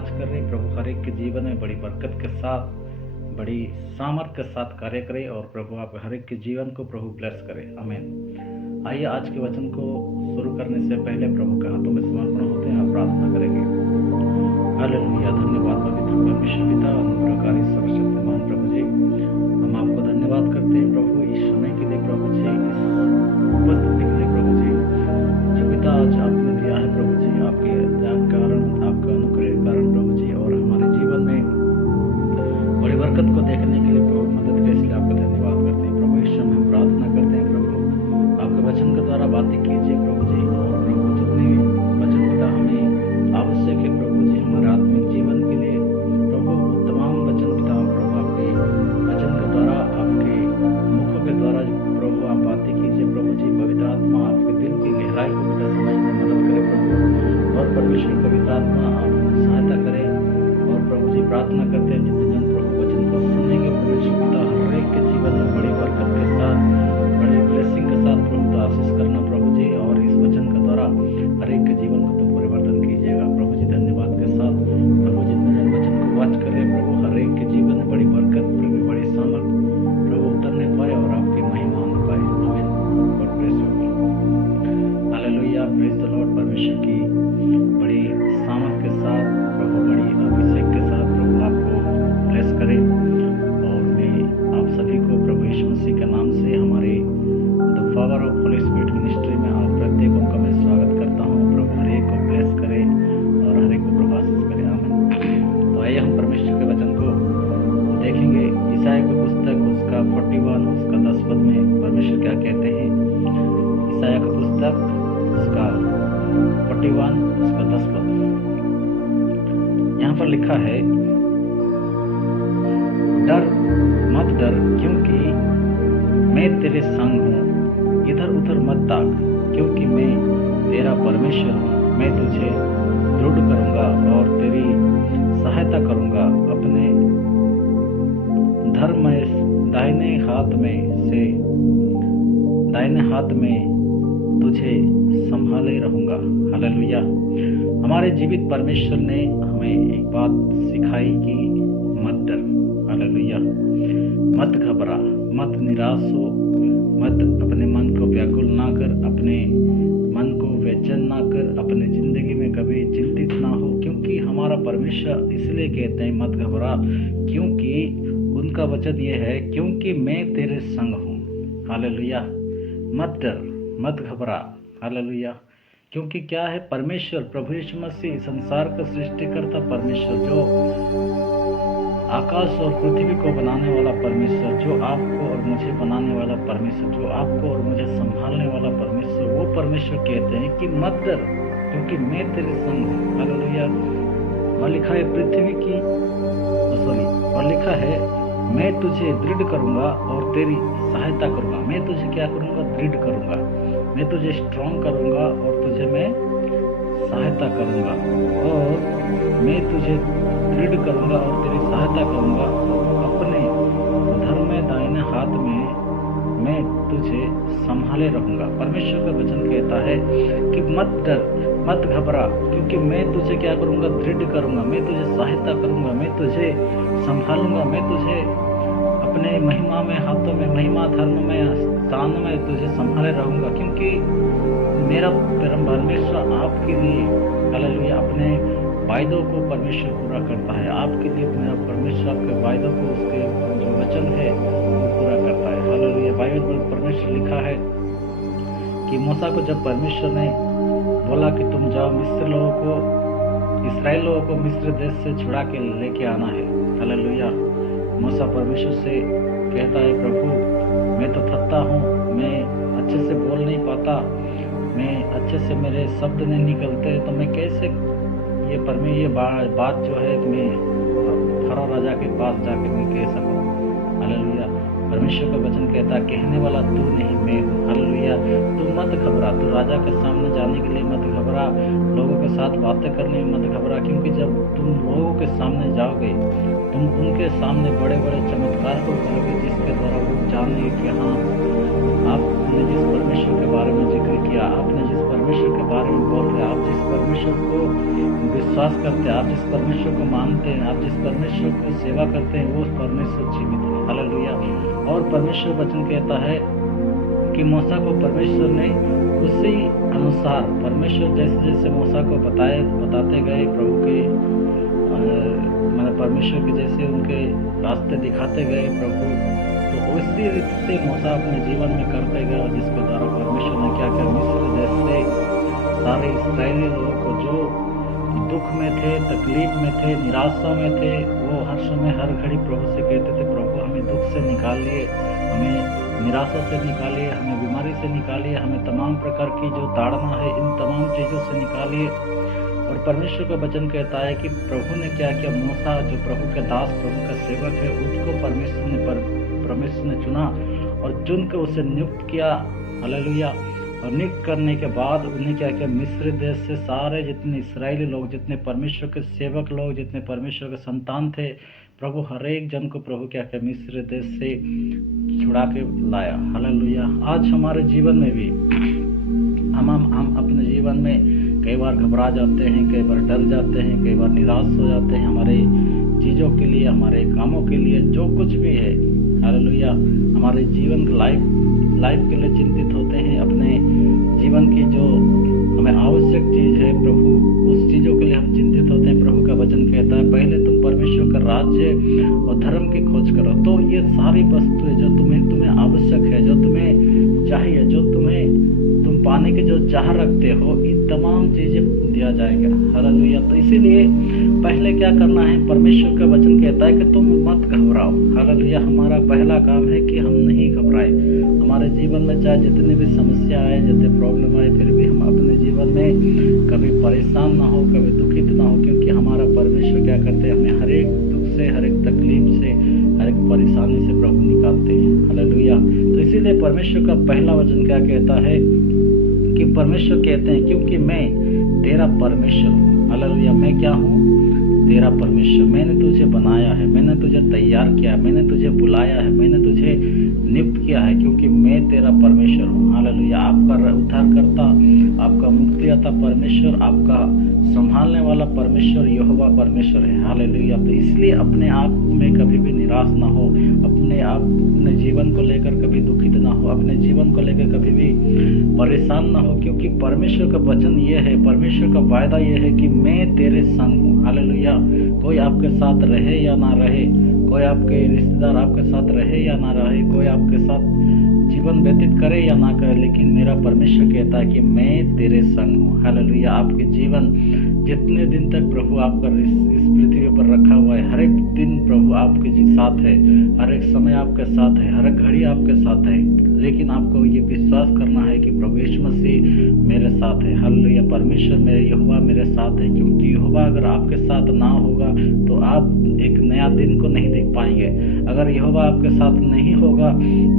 Watch कर रहे प्रभु हर एक के जीवन में बड़ी बरकत के साथ, बड़ी सामर्थ के साथ कार्य करे और प्रभु आप हर एक के जीवन को प्रभु ब्लेस करे। आमीन। आइए आज के वचन को शुरू करने से पहले प्रभु के हाथों में समर्पण होते हैं, आप प्रार्थना करेंगे। हालेलुया। धन्यवाद पवित्र परमेश्वर पिता, अनुग्रहकारी सर्वशक्तिमान प्रभु जी, हम आपको धन्यवाद करते हैं प्रभु इस समय के लिए, प्रभु जी इस उपस्थिति के लिए प्रभु जी, जो पिता आज आपने दिया है प्रभु जी, आपके दया के कारण, आपके अनुग्रह के कारण प्रभु जी, और हमारे जीवन में बड़ी बरकत को देखने के लिए प्रभु मदद के, इसलिए आपका धन्यवाद करते हैं प्रभु। इस समय हम प्रार्थना करते हैं प्रभु, आपके वचन के द्वारा बातें कीजिए प्रभु जी, और प्रभु जितने वचन पिता हमें आवश्यक है प्रभु जी हमारे आत्मिक जीवन के लिए प्रभु, तमाम वचन पिता प्रभु आपके वचन के द्वारा, आपके मुखों के द्वारा प्रभु आप बातें कीजिए प्रभु जी। पवित्र आत्मा आपके दिल की गहराई को पिता समझने में मदद करे प्रभु, और परमेश्वर पवित्र आत्मा आप सहायता करे। और प्रभु जी प्रार्थना करते हैं जितने जन प्रभु वचन को सुनेंगे परमेश्वर पिता हर एक के जीवन में बड़ी बरकत के साथ, बड़ी ब्लेसिंग के साथ प्रभु तो आशीष करना प्रभु जी, और इस वचन के द्वारा हर एक के जीवन को तो परिवर्तन कीजिएगा प्रभु जी। धन्यवाद के साथ प्रभु जितने जन वचन को वाच कर रहे प्रभु, हर एक के जीवन में बड़ी बरकत प्रभु, बड़ी सामर्थ प्रभु उतरने पाए और आपकी महिमा होने पाए। आमीन। God bless you. Hallelujah. Praise the Lord. परमेश्वर की बड़ी सामर्थ के साथ प्रभु, बड़ी अभिषेक के साथ प्रभु आपको ब्लेस करे। और मैं आप सभी को प्रभु यीशु मसीह के नाम से हमारे the power of Holi spirit ministry में आप प्रत्येकों का मैं स्वागत करता हूँ। प्रभु हर एक को ब्लेस करे और हर एक को प्रभाषित करे। आमीन। तो आइए हम परमेश्वर के वचन को देखेंगे। ईसाया की पुस्तक उसका 41 उसका 10 पद में परमेश्वर क्या कहते हैं। ईसाया की पुस्तक उसका 41 उसका 10 पद, यहाँ पर लिखा है, डर मत डर क्योंकि मैं तेरे संग हूँ, इधर उधर मत ताक क्योंकि मैं तेरा परमेश्वर हूँ। मैं तुझे दृढ़ करूंगा और तेरी सहायता करूंगा, अपने धर्म में दाहिने हाथ में तुझे संभाले रहूंगा। हालेलुया। हमारे जीवित परमेश्वर ने हमें एक बात सिखाई कि मत डर। हालेलुया। मत घबरा, मत निराश हो, मत अपने मन को व्याकुल ना कर, अपने मन को बेचैन ना कर, अपने जिंदगी में कभी चिंतित ना हो, क्योंकि हमारा परमेश्वर इसलिए कहते हैं मत घबरा, क्योंकि उनका वचन ये है, क्योंकि मैं तेरे संग हूँ। हालेलुया। मत डर, मत घबरा। हालेलुया। क्योंकि क्या है, परमेश्वर प्रभु यीशु मसीह संसार का सृष्टिकर्ता परमेश्वर, जो आकाश और पृथ्वी को बनाने वाला परमेश्वर, जो आपको और मुझे बनाने वाला परमेश्वर, जो आपको और मुझे संभालने वाला परमेश्वर, वो परमेश्वर कहते हैं कि मत डर क्योंकि मैं तेरे संग हूँ। हालेलुया। और लिखा है पृथ्वी की और लिखा है, मैं तुझे दृढ़ करूंगा और तेरी सहायता करूंगा। मैं तुझे क्या करूंगा? दृढ़ करूंगा। मैं तुझे स्ट्रॉन्ग करूंगा और तुझे मैं सहायता करूंगा, और मैं तुझे दृढ़ करूंगा और तेरी सहायता करूंगा, अपने धर्म में दाहिने हाथ में मैं तुझे संभाले रहूंगा। परमेश्वर का वचन कहता है कि मत डर, मत घबरा, क्योंकि मैं तुझे क्या करूंगा? दृढ़ करूंगा, मैं तुझे सहायता करूंगा, मैं तुझे संभालूंगा, मैं तुझे अपने महिमा में हाथों में, महिमा धर्म में, स्थान में तुझे संभाले रहूंगा, क्योंकि मेरा परमेश्वर आपके लिए, हालेलुया, अपने वायदों को परमेश्वर पूरा करता है। आपके लिए मेरा परमेश्वर आपके वायदों को, उसके जो वचन है वो पूरा करता है। हालेलुया। बाइबल में परमेश्वर लिखा है कि मूसा को जब परमेश्वर ने बोला कि तुम जाओ मिस्र लोगों को, इस्राएल लोगों को मिस्र देश से छुड़ा के लेके आना है। हालेलुया। मूसा परमेश्वर से कहता है, प्रभु मैं तो थकता हूँ, मैं अच्छे से बोल नहीं पाता, मैं अच्छे से मेरे शब्द नहीं निकलते, तो मैं कैसे ये बात जो है मैं फरो राजा के पास जाके मैं कह सकूँ। हालेलुया। परमेश्वर का वचन कहता है, कहने वाला तू नहीं मैं हूँ। हालेलुया। तू मत घबरा, तू राजा के सामने जाने के लिए मत घबरा, लोगों के साथ बातें करने में मत घबरा, क्योंकि जब तुम लोगों के सामने जाओगे, तुम उनके सामने बड़े बड़े चमत्कार को करोगे, जिसके द्वारा वो जानेंगे कि हाँ, आपने जिस परमेश्वर के बारे में जिक्र किया, आपने जिस परमेश्वर के बारे में बोल रहे, आप जिस परमेश्वर को विश्वास करते हैं, आप जिस परमेश्वर को मानते हैं, आप जिस परमेश्वर को सेवा करते हैं, वो परमेश्वर जीवित है। हालेलुया। और परमेश्वर वचन कहता है कि मूसा को परमेश्वर ने उसी अनुसार, परमेश्वर जैसे जैसे मूसा को बताते गए प्रभु के मतलब परमेश्वर के जैसे उनके रास्ते दिखाते गए प्रभु, तो उसी रीति से मूसा अपने जीवन में करते गए, और जिसके द्वारा परमेश्वर ने क्या किया, मिस्र देश से सारे इस्राएली लोगों को जो दुख में थे, तकलीफ में थे, निराशा में थे, वो हर समय हर घड़ी प्रभु से कहते थे, प्रभु हमें दुख से निकालिए, हमें निराशा से निकालिए, हमें बीमारी से निकालिए, हमें तमाम प्रकार की जो ताड़ना है इन तमाम चीज़ों से निकालिए। और परमेश्वर का वचन कहता है कि प्रभु ने क्या किया, मूसा जो प्रभु का दास, प्रभु का सेवक है, उसको परमेश्वर ने चुना और चुन के उसे नियुक्त किया। हालेलुया। और नियुक्त करने के बाद उन्हें क्या किया, मिस्र देश से सारे जितने इस्राएली लोग, जितने परमेश्वर के सेवक लोग, जितने परमेश्वर के संतान थे, प्रभु हर एक जन को प्रभु क्या किया, मिस्र देश से छुड़ा के लाया। हालेलुया। आज हमारे जीवन में भी हम अपने जीवन में कई बार घबरा जाते हैं, कई बार डर जाते हैं, कई बार निराश हो जाते हैं हमारे चीज़ों के लिए, हमारे कामों के लिए, जो कुछ भी है। हालेलुया। हमारे जीवन लाइफ के लिए चिंतित होते हैं, अपने जीवन की जो हमें आवश्यक चीज़ है प्रभु, उस चीज़ों के लिए हम चिंतित होते हैं। प्रभु का वचन कहता है पहले तुम परमेश्वर का राज्य और धर्म की खोज करो, तो ये सारी वस्तुएं जो तुम्हें आवश्यक है, जो तुम्हें चाहिए, जो तुम पाने के जो चाह रखते हो, इन तमाम चीज़ें दिया जाएगा। हालेलुया। तो इसीलिए पहले क्या करना है, परमेश्वर का वचन कहता है कि तुम मत घबराओ। हालेलुया। हमारा पहला काम है कि हम नहीं घबराए। हमारे जीवन में चाहे जितनी भी समस्या आए, जितने प्रॉब्लम आए, फिर भी हम अपने जीवन में कभी परेशान ना हो, कभी दुखित ना हो, क्योंकि हमारा परमेश्वर क्या करते हैं, हमें हर एक दुख से, हर एक तकलीफ से, हर एक परेशानी से प्रभु निकालते हैं। हालेलुया। तो इसीलिए परमेश्वर का पहला वचन क्या कहता है कि परमेश्वर कहते हैं क्योंकि मैं तेरा परमेश्वर हूँ। हालेलुया। मैं क्या हूँ, तेरा परमेश्वर। मैंने तुझे बनाया है, मैंने तुझे तैयार किया है, मैंने तुझे बुलाया है, मैंने तुझे नियुक्त किया है, क्योंकि मैं तेरा परमेश्वर हूँ। हालेलुया। आपका उद्धारकर्ता, आपका मुक्तिदाता परमेश्वर, आपका संभालने वाला परमेश्वर यहोवा परमेश्वर है। हालेलुया। तो इसलिए अपने आप में कभी भी निराश ना हो, अपने जीवन को लेकर कभी दुखित ना हो, अपने जीवन को लेकर कभी भी परेशान ना हो, क्योंकि परमेश्वर का वचन ये है, परमेश्वर का वायदा ये है कि मैं तेरे संग हूँ। हालेलुया। कोई आपके साथ रहे या ना रहे, कोई आपके रिश्तेदार आपके साथ रहे या ना रहे, कोई आपके साथ जीवन व्यतीत करे या ना करे, लेकिन मेरा परमेश्वर कहता है कि मैं तेरे संग हूँ। हालेलुया। आपके जीवन जितने दिन तक प्रभु आपका इस पृथ्वी पर रखा हुआ है, हर एक दिन प्रभु आपके साथ है, हर एक समय आपके साथ है, हर एक घड़ी आपके साथ है, लेकिन आपको ये विश्वास करना है कि प्रभु यीशु मसीह मेरे साथ है। हालेलुया। परमेश्वर मेरे यहोवा मेरे साथ है, क्योंकि यहोवा अगर आपके साथ ना होगा तो आप एक नया दिन को नहीं देख पाएंगे। अगर यहोवा आपके साथ नहीं होगा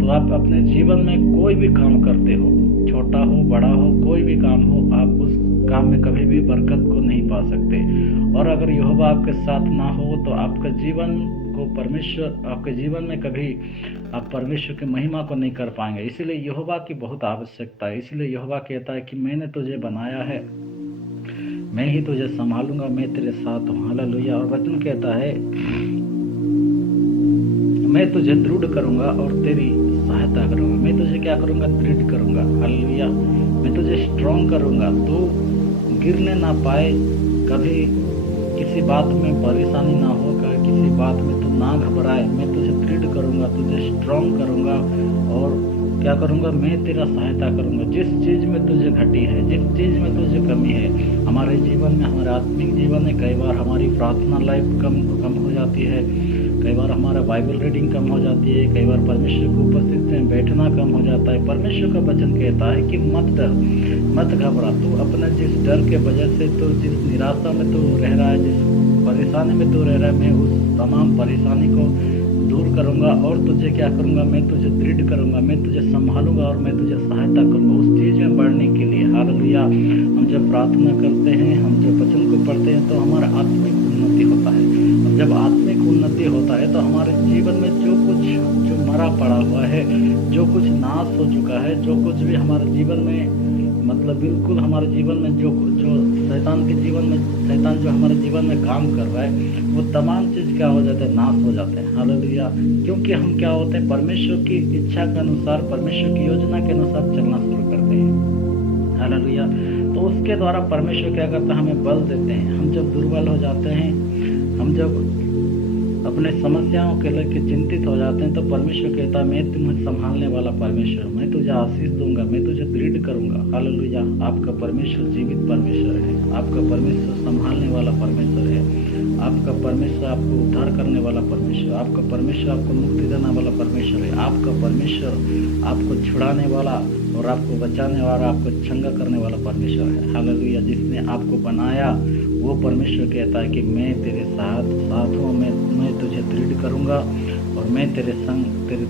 तो आप अपने जीवन में कोई भी काम करते हो, छोटा हो बड़ा हो, कोई भी काम हो, आप उस काम में कभी भी बरकत को नहीं पा सकते। और अगर यहोवा आपके साथ ना हो तो आपका जीवन को परमेश्वर, आपके जीवन में कभी आप परमेश्वर की महिमा को नहीं कर पाएंगे। इसीलिए यहोवा की बहुत आवश्यकता है। इसलिए यहोवा कहता है कि मैंने तुझे बनाया है, मैं ही तुझे संभालूंगा, मैं तेरे साथ हूँ। हालेलुया। और वचन कहता है मैं तुझे दृढ़ करूंगा और तेरी सहायता करूंगा। मैं तुझे क्या करूंगा, दृढ़ करूंगा। हालेलुया। मैं तुझे स्ट्रॉन्ग करूंगा, तो गिरने ना पाए, कभी किसी बात में परेशानी ना हो, किसी बात में तू ना घबराए। मैं तुझे दृढ़ करूंगा, तुझे स्ट्रॉन्ग करूंगा, और क्या करूंगा, मैं तेरा सहायता करूंगा। जिस चीज़ में तुझे घटी है, जिस चीज़ में तुझे कमी है हमारे जीवन में, हमारे आत्मिक जीवन में, कई बार हमारी प्रार्थना लाइफ कम हो जाती है, कई बार हमारा बाइबल रीडिंग कम हो जाती है, कई बार परमेश्वर की उपस्थिति में बैठना कम हो जाता है। परमेश्वर का वचन कहता है कि मत डर, मत घबरा। तू अपने जिस डर के वजह से, तो जिस निराशा में तू रह रहा है, जिस परेशानी में तू रह रहा है, मैं उस तमाम परेशानी को दूर करूंगा और तुझे क्या करूंगा, मैं तुझे दृढ़ करूंगा, मैं तुझे संभालूंगा और मैं तुझे सहायता करूंगा उस चीज़ में बढ़ने के लिए। हालेलुया। हम जब प्रार्थना करते हैं, हम जब वचन को पढ़ते हैं, तो हमारा आत्मिक उन्नति होता है। और जब आत्मिक उन्नति होता है तो हमारे जीवन में जो मरा पड़ा हुआ है, जो कुछ नाश हो चुका है, जो कुछ भी हमारे जीवन में, मतलब बिल्कुल हमारे जीवन में जो शैतान के जीवन में, शैतान जो हमारे जीवन में काम कर रहा है, वो तमाम चीज़ क्या हो जाता है, नाश हो जाते हैं। हालेलुया। क्योंकि हम क्या होते हैं, परमेश्वर की इच्छा के अनुसार, परमेश्वर की योजना के अनुसार चलना शुरू करते हैं। हालेलुया। तो उसके द्वारा परमेश्वर क्या करता है, हमें बल देते हैं। हम जब दुर्बल हो जाते हैं, हम जब अपने समस्याओं के लेकर चिंतित हो जाते हैं, तो परमेश्वर कहता है, मैं तुम्हें संभालने वाला परमेश्वर, मैं तुझे आशीष दूंगा, मैं तुझे दृढ़ करूंगा। हालेलुया। आपका परमेश्वर जीवित परमेश्वर है, आपका परमेश्वर संभालने वाला परमेश्वर है, आपका परमेश्वर आपको उद्धार करने वाला परमेश्वर, आपका परमेश्वर आपको मुक्ति देने वाला परमेश्वर है, आपका परमेश्वर आपको छुड़ाने वाला और आपको बचाने वाला, आपको चंगा करने वाला परमेश्वर है। हालेलुया। जिसने आपको बनाया वो परमेश्वर कहता है कि मैं तेरे साथ हूँ, मैं तुझे दृढ़ करूँगा और मैं तेरे संग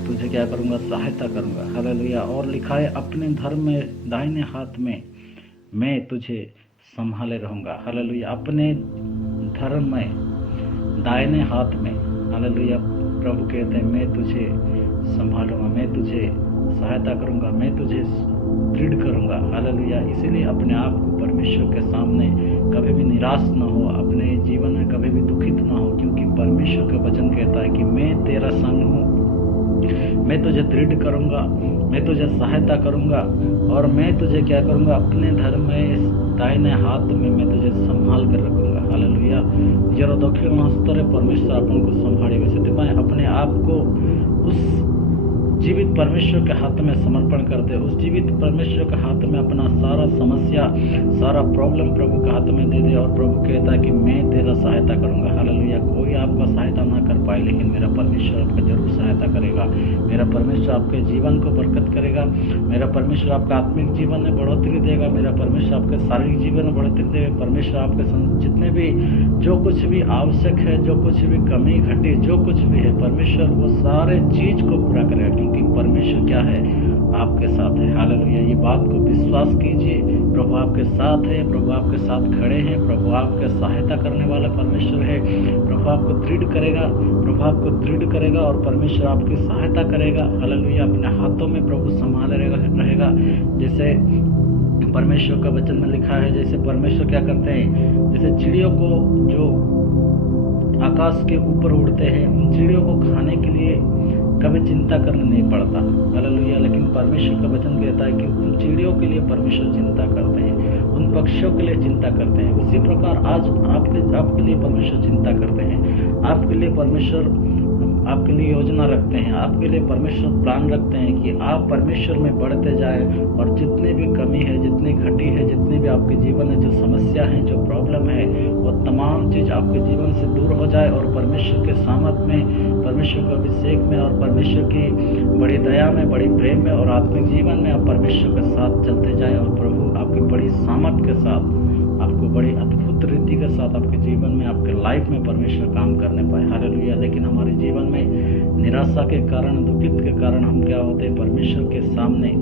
तुझे क्या करूँगा, सहायता करूँगा। हालेलुया। और लिखा है, अपने धर्म में दाहिने हाथ में मैं तुझे संभाले रहूँगा। हालेलुया। अपने धर्म में दाहिने हाथ में, हालेलुया, प्रभु कहते हैं, मैं तुझे संभालूंगा, मैं तुझे सहायता करूंगा, मैं तुझे दृढ़ करूंगा। हालेलुया। इसीलिए अपने आप को परमेश्वर के सामने कभी भी निराश ना हो, अपने जीवन में कभी भी दुखित ना हो, क्योंकि परमेश्वर का वचन कहता है कि मैं तेरा संग हूँ, मैं तुझे दृढ़ करूंगा, मैं तुझे सहायता करूंगा और मैं तुझे क्या करूंगा, अपने धर्म में दाहिने हाथ में मैं तुझे संभाल कर रखूंगा। हालेलुया। जरा दक्षिण हस्तरे परमेश्वर अपन को संभालेगा। ସେଥିପାଇଁ अपने आप को उस जीवित परमेश्वर के हाथ में समर्पण कर दे। उस जीवित परमेश्वर के हाथ में अपना सारा समस्या, सारा प्रॉब्लम प्रभु के हाथ में दे दे। और प्रभु कहता है कि मैं तेरा सहायता करूंगा। हालेलुया। कोई आपका सहायता ना कर पाए, लेकिन मेरा परमेश्वर आपका जरूर सहायता करेगा। मेरा परमेश्वर आपके जीवन को बरकत करेगा। मेरा परमेश्वर आपका आत्मिक जीवन में बढ़ोतरी देगा। मेरा परमेश्वर आपके शारीरिक जीवन में बढ़ोतरी देगा। परमेश्वर आपके जितने भी जो कुछ भी आवश्यक है, जो कुछ भी कमी घटी, जो कुछ भी है, परमेश्वर वो सारे चीज को पूरा करेगा, क्योंकि परमेश्वर क्या है, आपके साथ है। हालेलुया। ये बात को विश्वास कीजिए, प्रभु आपके साथ है, प्रभु आपके साथ खड़े हैं, प्रभु आपके सहायता करने वाला परमेश्वर है। प्रभु आपको दृढ़ करेगा, प्रभु आपको दृढ़ करेगा और परमेश्वर आपकी सहायता करेगा। हालेलुया। अपने हाथों में प्रभु संभाले रहेगा। जैसे परमेश्वर का वचन में लिखा है, जैसे परमेश्वर क्या करते हैं, जैसे चिड़ियों को जो आकाश के ऊपर उड़ते हैं, उन चिड़ियों को खाने के लिए कभी चिंता करना नहीं पड़ता। हालेलुया। लेकिन परमेश्वर का वचन कहता है कि उन चिड़ियों के लिए परमेश्वर चिंता करते हैं, उन पक्षियों के लिए चिंता करते हैं। उसी प्रकार आज आपके लिए परमेश्वर चिंता करते हैं। आपके लिए परमेश्वर आपके लिए योजना रखते हैं, आपके लिए परमेश्वर प्लान रखते हैं कि आप परमेश्वर में बढ़ते जाए और जितनी भी कमी है, जितनी घटी है, जितनी भी आपके जीवन में जो समस्या है, जो प्रॉब्लम है, वो तमाम चीज़ आपके जीवन से दूर हो जाए और परमेश्वर के सामर्थ में, परमेश्वर के अभिषेक में और परमेश्वर की बड़ी दया में, बड़ी प्रेम में और आत्मिक जीवन में आप परमेश्वर के साथ चलते जाए और प्रभु आपकी बड़ी सामर्थ के साथ, आपको बड़ी अद्भुत रीति के साथ आपके जीवन में, आपके लाइफ में परमेश्वर काम करने पाए। हालेलुया। लेकिन हमारे जीवन में निराशा के कारण, दुखित के कारण हम क्या होते हैं, परमेश्वर के सामने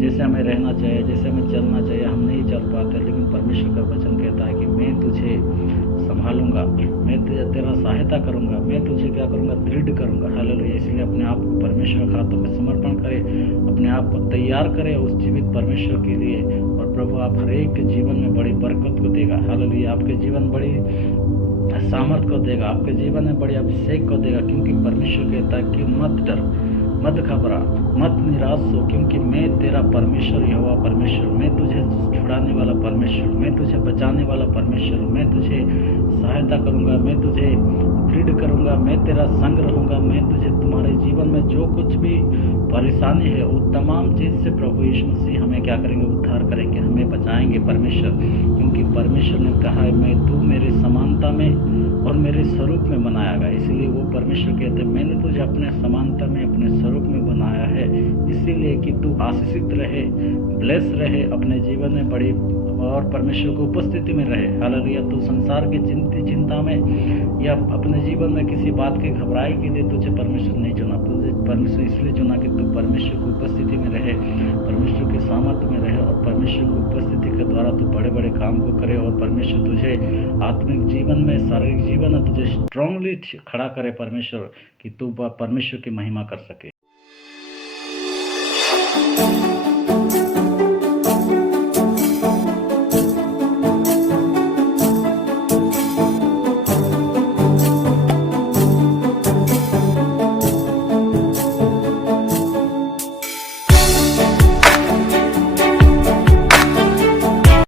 जैसे हमें रहना चाहिए, जैसे हमें चलना चाहिए, हम नहीं चल पाते। लेकिन परमेश्वर का वचन कहता है कि मैं तुझे संभालूंगा, मैं तेरा सहायता करूंगा, मैं तुझे क्या करूंगा, दृढ़ करूंगा। हालेलुया। इसलिए अपने आप को परमेश्वर के हाथों में समर्पण करें, अपने आप को तैयार करें उस जीवित परमेश्वर के लिए, और प्रभु आप हर एक के जीवन में बड़ी बरकत को देगा। हालेलुया। आपके जीवन बड़ी सामर्थ को देगा, आपके जीवन में बड़ी अभिषेक को देगा, क्योंकि परमेश्वर कहता है कि मत डर, मत घबरा, मत निराश हो, क्योंकि मैं तेरा परमेश्वर यहोवा परमेश्वर, मैं तुझे छुड़ाने वाला परमेश्वर, मैं तुझे बचाने वाला परमेश्वर, मैं तुझे सहायता करूंगा, मैं तुझे दृढ़ करूंगा, मैं तेरा संग रहूंगा, मैं तुझे तुम्हारे जीवन में जो कुछ भी परेशानी है वो तमाम चीज़ से प्रभु यीशु मसीह हमें क्या करेंगे, उद्धार करेंगे, हमें बचाएंगे परमेश्वर, क्योंकि परमेश्वर ने कहा है मैं तू मेरी समानता में और मेरे स्वरूप में बनाया गया। इसलिए वो परमेश्वर कहते हैं मैंने तुझे अपने समानता में, अपने स्वरूप में बनाया है, इसीलिए कि तू आशीषित रहे, ब्लेस रहे अपने जीवन में बड़ी और परमेश्वर की उपस्थिति में रहे। हालेलुया। तू संसार की चिंता में या अपने जीवन में किसी बात की घबराई के लिए तुझे परमेश्वर नहीं चुना, तुझे परमेश्वर इसलिए चुना कि तू परमेश्वर की उपस्थिति में रहे, परमेश्वर के सामर्थ्य में रहे और परमेश्वर की उपस्थिति के द्वारा तू बड़े बड़े काम को करे और परमेश्वर तुझे आत्मिक जीवन में, शारीरिक जीवन में तुझे स्ट्रांगली खड़ा करे परमेश्वर, कि तू परमेश्वर की महिमा कर सके।